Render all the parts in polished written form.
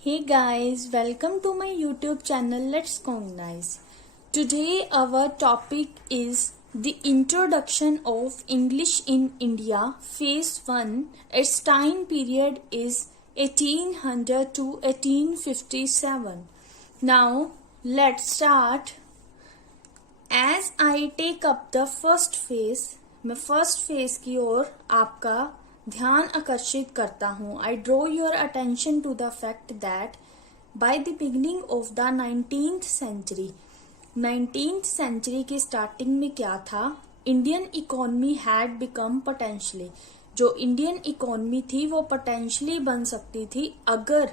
Hey guys, welcome to my YouTube channel Let's Cognize. Today our topic is the introduction of English in India Phase 1. Its time period is 1800 to 1857. Now let's start. As I take up the first phase, मैं first phase की ओर आपका ध्यान आकर्षित करता हूँ. I draw your attention to the fact that by the beginning of the 19th century की starting में क्या था. Indian economy had become potentially, जो इंडियन इकोनॉमी थी वो पोटेंशियली बन सकती थी अगर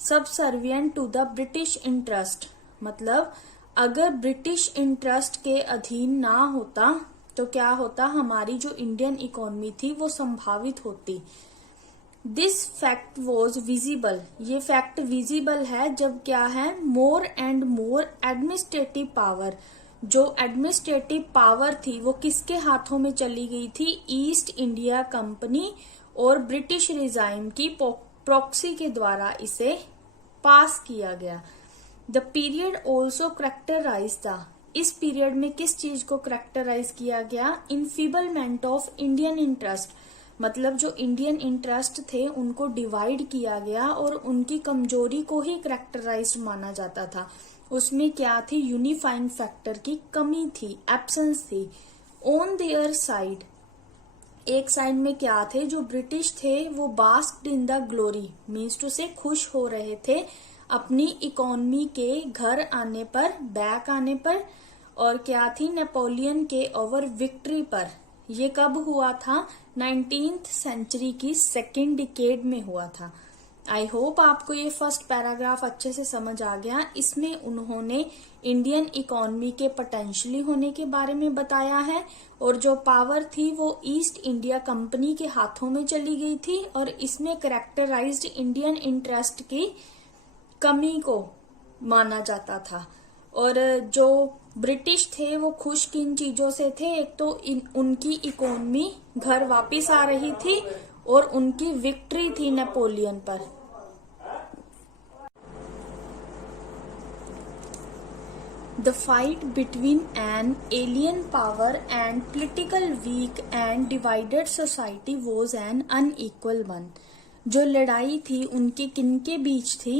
subservient to the British interest, मतलब अगर ब्रिटिश इंटरेस्ट के अधीन ना होता तो क्या होता, हमारी जो इंडियन इकोनॉमी थी वो संभावित होती. दिस फैक्ट वॉज विजिबल, ये फैक्ट विजिबल है जब क्या है, more and more administrative power, जो एडमिनिस्ट्रेटिव पावर थी वो किसके हाथों में चली गई थी, ईस्ट इंडिया कंपनी और ब्रिटिश रिजाइम की प्रॉक्सी के द्वारा इसे पास किया गया. The period also characterise the, इस पीरियड में किस चीज को करेक्टराइज किया गया, इनफीबलमेंट ऑफ इंडियन इंटरेस्ट, मतलब जो इंडियन इंटरेस्ट थे उनको डिवाइड किया गया और उनकी कमजोरी को ही करेक्टराइज माना जाता था. उसमें क्या थी, यूनिफाइंग फैक्टर की कमी थी, एब्सेंस थी. ऑन देयर साइड, एक साइड में क्या थे, जो ब्रिटिश थे वो basked in the glory, means to say खुश हो रहे थे अपनी इकोनॉमी के घर आने पर, बैक आने पर. और क्या थी, नेपोलियन के ओवर विक्ट्री पर. ये कब हुआ था, 19th सेंचुरी की सेकेंड डिकेड में हुआ था. आई होप आपको ये फर्स्ट पैराग्राफ अच्छे से समझ आ गया. इसमें उन्होंने इंडियन इकोनॉमी के पोटेंशियली होने के बारे में बताया है और जो पावर थी वो ईस्ट इंडिया कंपनी के हाथों में चली गई थी और इसमें कैरेक्टराइज्ड इंडियन इंटरेस्ट की कमी को माना जाता था. और जो ब्रिटिश थे वो खुश किन चीजों से थे, एक तो उनकी इकोनॉमी घर वापस आ रही थी और उनकी विक्ट्री थी नेपोलियन पर. The fight between an alien power and political weak and divided society was an unequal one. जो लड़ाई थी उनकी किनके बीच थी,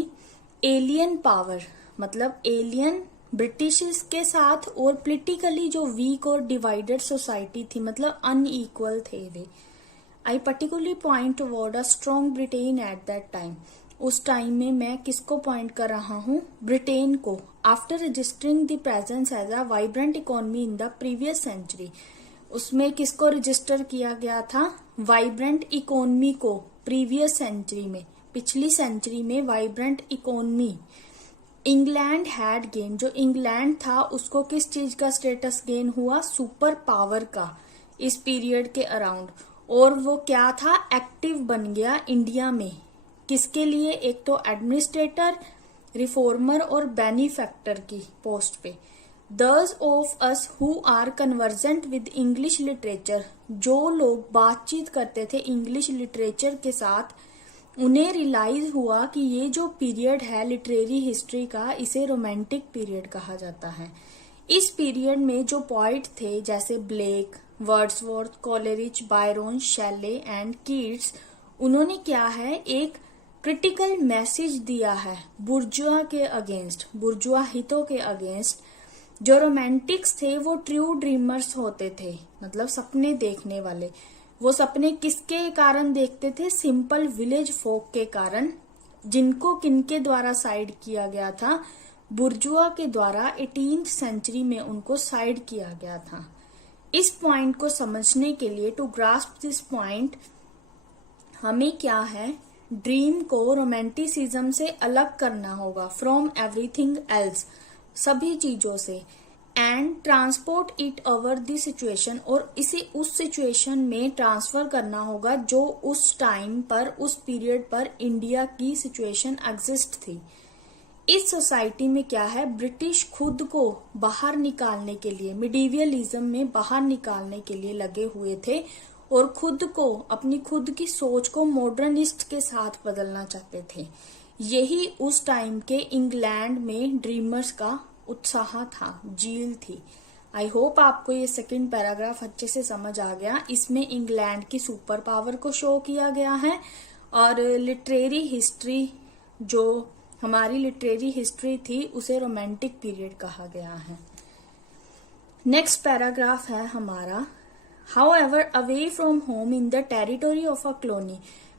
एलियन पावर, मतलब एलियन ब्रिटिश के साथ, और पॉलिटिकली जो वीक और डिवाइडेड सोसाइटी थी, मतलब अनइक्वल थे वे. I particularly point toward a strong Britain at that time. उस टाइम में मैं किसको पॉइंट कर रहा हूँ, ब्रिटेन को. After registering the presence as a vibrant economy in the previous century, उसमें किसको रजिस्टर किया गया था, वाइब्रेंट इकोनॉमी को. प्रीवियस सेंचुरी में, पिछली सेंचुरी में vibrant economy. England had gain, जो इंग्लैंड था उसको किस चीज का स्टेटस गेन हुआ, सुपर पावर का, इस पीरियड के अराउंड. और वो क्या था, एक्टिव बन गया इंडिया में. किसके लिए, एक तो एडमिनिस्ट्रेटर, रिफॉर्मर और बेनिफैक्टर की पोस्ट पे. Those of us who are convergent with English literature, जो लोग बातचीत करते थे इंग्लिश लिटरेचर के साथ, उन्हें रियलाइज हुआ कि ये जो पीरियड है लिटरेरी हिस्ट्री का, इसे रोमांटिक पीरियड कहा जाता है. इस पीरियड में जो पॉइट थे जैसे Blake, Wordsworth, Coleridge, Byron, Shelley and Keats, उन्होंने क्या है, एक क्रिटिकल मैसेज दिया है बुर्जुआ के अगेंस्ट, बुर्जुआ हितों के अगेंस्ट. जो रोमांटिक्स थे वो ट्रू ड्रीमर्स होते थे, मतलब सपने देखने वाले. वो सपने किसके कारण देखते थे, सिंपल विलेज फोक के कारण, जिनको किनके द्वारा साइड किया गया था, बुर्जुआ के द्वारा 18th सेंचुरी में उनको साइड किया गया था. इस पॉइंट को समझने के लिए, टू ग्रास्प दिस पॉइंट, हमें क्या है, ड्रीम को रोमांटिसिज्म से अलग करना होगा, फ्रॉम एवरीथिंग एल्स, सभी चीजों से, and transport it over the situation, और इसे उस सिचुएशन में ट्रांसफर करना होगा जो उस टाइम पर, उस पीरियड पर इंडिया की सिचुएशन एग्जिस्ट थी. इस सोसाइटी में क्या है, ब्रिटिश खुद को बाहर निकालने के लिए, मिडिवियलिज्म में बाहर निकालने के लिए लगे हुए थे और खुद को, अपनी खुद की सोच को मॉडर्निस्ट के साथ बदलना चाहते थे. यही उस टाइम के इंग्लैंड में ड्रीमर्स का उत्साह था, जील थी। आई होप आपको ये सेकंड पैराग्राफ अच्छे से समझ आ गया। इसमें इंग्लैंड की सुपर पावर को शो किया गया है और लिटरेरी हिस्ट्री, जो हमारी लिटरेरी हिस्ट्री थी, उसे रोमांटिक पीरियड कहा गया है। नेक्स्ट पैराग्राफ है हमारा, however away from home in the territory of a colony.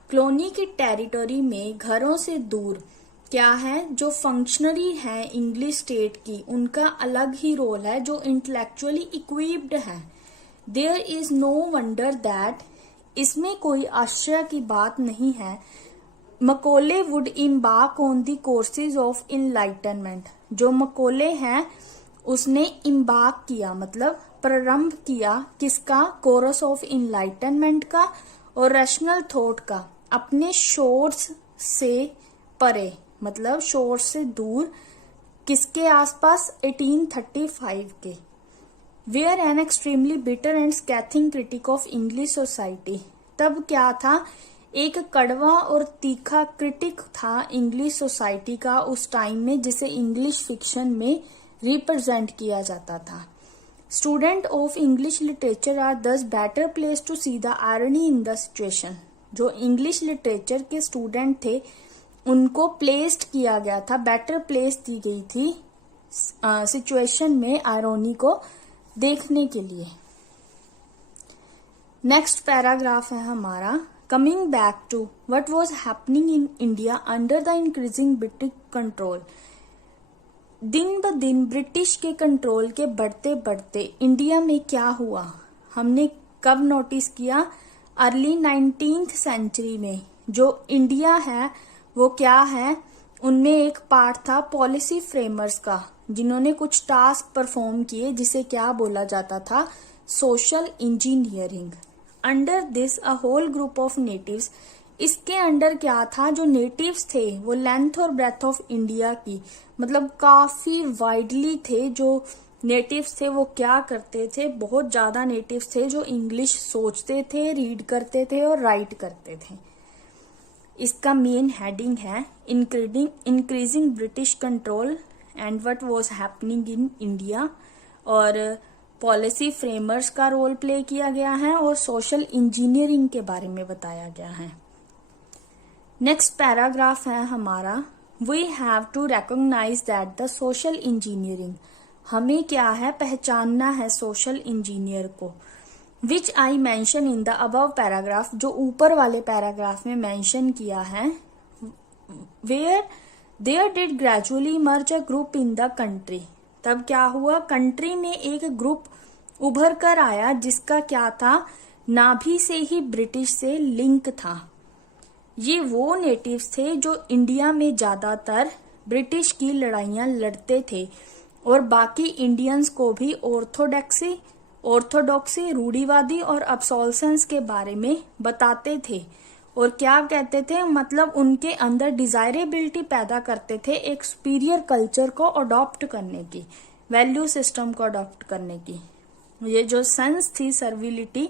Colony की टेरिटोरी में घरों से दूर क्या है, जो फंक्शनरी है इंग्लिश स्टेट की, उनका अलग ही रोल है, जो इंटेलेक्चुअली इक्विप्ड है। There is no wonder that, इसमें कोई आश्चर्य की बात नहीं है, Macaulay would embark on the courses of enlightenment. जो मकोले है उसने इम्बार्क किया, मतलब प्रारंभ किया, किसका, कोर्स ऑफ इनलाइटनमेंट का और रैशनल थॉट का, अपने शोर्स से परे, मतलब शोर से दूर, किसके आसपास, 1835 के। Were an extremely bitter and scathing critic of English society. तब क्या था, एक कड़वा और तीखा क्रिटिक था इंग्लिश सोसाइटी का उस टाइम में, जिसे इंग्लिश फिक्शन में रिप्रेजेंट किया जाता था। Student of English literature are thus better place to see the irony in the situation. जो इंग्लिश लिटरेचर के स्टूडेंट थे उनको प्लेस्ड किया गया था, बेटर प्लेस दी गई थी सिचुएशन में आयरोनी को देखने के लिए। नेक्स्ट पैराग्राफ है हमारा, coming back to what was happening in India under the increasing British control. दिन ब दिन ब्रिटिश के कंट्रोल के बढ़ते बढ़ते इंडिया में क्या हुआ, हमने कब नोटिस किया, अर्ली 19th सेंचुरी में। जो इंडिया है वो क्या है, उनमें एक पार्ट था पॉलिसी फ्रेमर्स का, जिन्होंने कुछ टास्क परफॉर्म किए, जिसे क्या बोला जाता था, social engineering. Under this a whole group of natives, इसके अंडर क्या था, जो नेटिव्स थे वो लेंथ और ब्रेथ ऑफ इंडिया की, मतलब काफी वाइडली थे। जो नेटिव्स थे वो क्या करते थे, बहुत ज्यादा नेटिव्स थे जो इंग्लिश सोचते थे, रीड करते थे और राइट करते थे। इसका मेन हेडिंग है increasing British control and what was happening in India, और पॉलिसी फ्रेमर्स का रोल प्ले किया गया है और सोशल इंजीनियरिंग के बारे में बताया गया है। नेक्स्ट पैराग्राफ है हमारा, we have to recognise that the social engineering, हमें क्या है, पहचानना है सोशल इंजीनियर को, which I mention in the above paragraph, जो ऊपर वाले पैराग्राफ में मेंशन किया है। Where there did gradually emerge a group in the country, तब क्या हुआ, कंट्री में एक ग्रुप उभर कर आया जिसका क्या था, नाभि से ही ब्रिटिश से लिंक था। ये वो नेटिव्स थे जो इंडिया में ज्यादातर ब्रिटिश की लड़ाइयां लड़ते थे और बाकी इंडियंस को भी ऑर्थोडॉक्सी, रूढ़िवादी और अब्सोल्यूशंस के बारे में बताते थे। और क्या कहते थे, मतलब उनके अंदर डिजायरेबिलिटी पैदा करते थे एक सुपीरियर कल्चर को अडॉप्ट करने की, वैल्यू सिस्टम को अडॉप्ट करने की। ये जो सेंस थी सर्विलिटी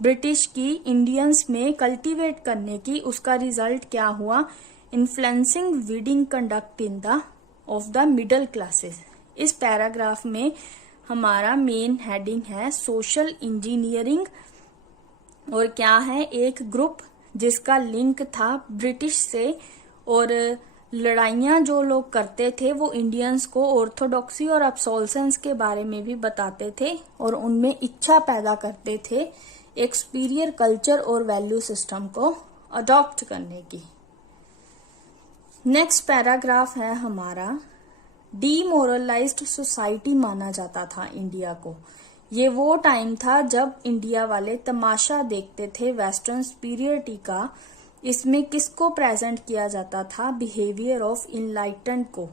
ब्रिटिश की इंडियंस में कल्टीवेट करने की, उसका रिजल्ट क्या हुआ, influencing weeding conduct in the of the middle classes. इस पैराग्राफ में हमारा मेन हेडिंग है सोशल इंजीनियरिंग, और क्या है, एक ग्रुप जिसका लिंक था ब्रिटिश से, और लड़ाइयां जो लोग करते थे वो इंडियंस को ऑर्थोडॉक्सी और अब्सोल्यूशंस के बारे में भी बताते थे और उनमें इच्छा पैदा करते थे एक सुपीरियर कल्चर और वैल्यू सिस्टम को अडॉप्ट करने की। नेक्स्ट पैराग्राफ है हमारा, डीमोरलाइज्ड सोसाइटी माना जाता था इंडिया को। ये वो टाइम था जब इंडिया वाले तमाशा देखते थे वेस्टर्न सुपीरियरिटी का। इसमें किसको प्रेजेंट किया जाता था, बिहेवियर ऑफ इनलाइटन को,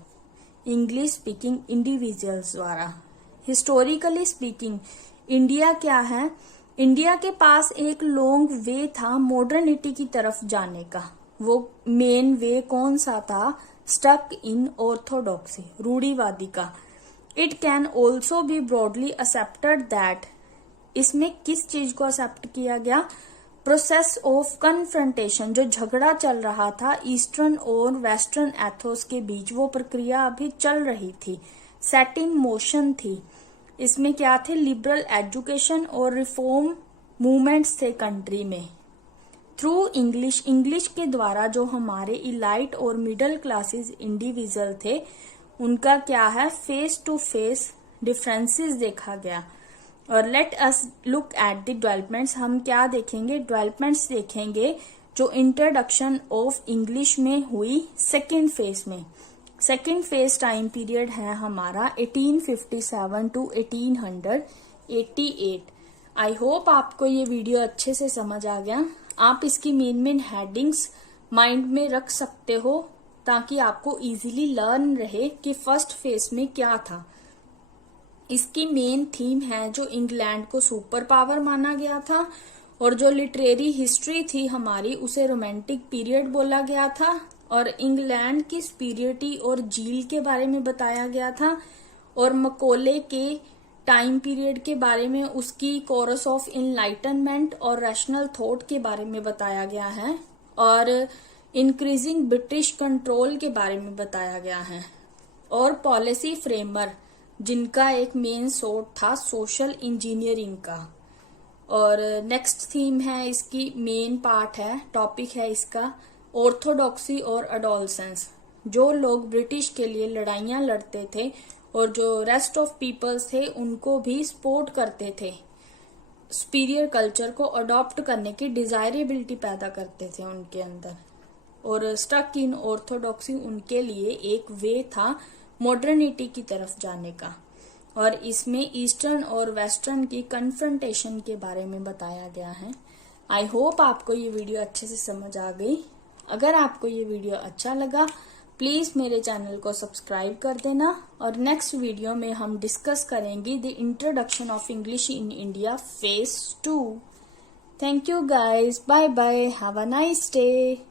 इंग्लिश स्पीकिंग इंडिविजुअल्स द्वारा। हिस्टोरिकली स्पीकिंग इंडिया क्या है, इंडिया के पास एक लॉन्ग वे था मॉडर्निटी की तरफ जाने का। वो मेन वे कौन सा था, स्टक इन ऑर्थोडॉक्सी, रूढ़िवादी का। It can also be broadly accepted that, इसमें किस चीज को एक्सेप्ट किया गया, प्रोसेस ऑफ कन्फ्रंटेशन, जो झगड़ा चल रहा था ईस्टर्न और वेस्टर्न एथोस के बीच, वो प्रक्रिया अभी चल रही थी, सेट इन मोशन थी। इसमें क्या थे, लिबरल एजुकेशन और रिफॉर्म मूवमेंट्स थे कंट्री में। थ्रू इंग्लिश, इंग्लिश के द्वारा जो हमारे इलाइट और मिडिल क्लासेस इंडिविजुअल थे उनका क्या है, फेस टू फेस डिफरेंसेस देखा गया। और let us look at the developments, हम क्या देखेंगे, डेवलपमेंट्स देखेंगे जो इंट्रोडक्शन ऑफ इंग्लिश में हुई सेकेंड फेज में। सेकेंड फेज टाइम पीरियड है हमारा 1857 टू 1888। आई होप आपको ये वीडियो अच्छे से समझ आ गया। आप इसकी मेन हेडिंग्स माइंड में रख सकते हो ताकि आपको इजीली लर्न रहे कि फर्स्ट फेज में क्या था। इसकी मेन थीम है जो इंग्लैंड को सुपर पावर माना गया था, और जो लिटरेरी हिस्ट्री थी हमारी उसे रोमांटिक पीरियड बोला गया था, और इंग्लैंड की स्पिरिटी और झील के बारे में बताया गया था, और मकोले के टाइम पीरियड के बारे में उसकी कोरस ऑफ इनलाइटनमेंट और रैशनल थॉट के बारे में बताया गया है, और इंक्रीजिंग ब्रिटिश कंट्रोल के बारे में बताया गया है, और पॉलिसी फ्रेमर जिनका एक मेन सोर्स था सोशल इंजीनियरिंग का। और नेक्स्ट थीम है इसकी, मेन पार्ट है, टॉपिक है इसका ऑर्थोडॉक्सी और अडोलसेंस। जो लोग ब्रिटिश के लिए लड़ाइयां लड़ते थे और जो रेस्ट ऑफ पीपल्स थे उनको भी सपोर्ट करते थे, सुपीरियर कल्चर को अडॉप्ट करने की डिजायरेबिलिटी पैदा करते थे उनके अंदर, और स्टक इन ऑर्थोडॉक्सी उनके लिए एक वे था मॉडर्निटी की तरफ जाने का। और इसमें ईस्टर्न और वेस्टर्न की कन्फ्रंटेशन के बारे में बताया गया है। आई होप आपको ये वीडियो अच्छे से समझ आ गई। अगर आपको ये वीडियो अच्छा लगा प्लीज मेरे चैनल को सब्सक्राइब कर देना, और नेक्स्ट वीडियो में हम डिस्कस करेंगे the introduction of English in India phase 2। Thank you guys, bye bye, have a nice day.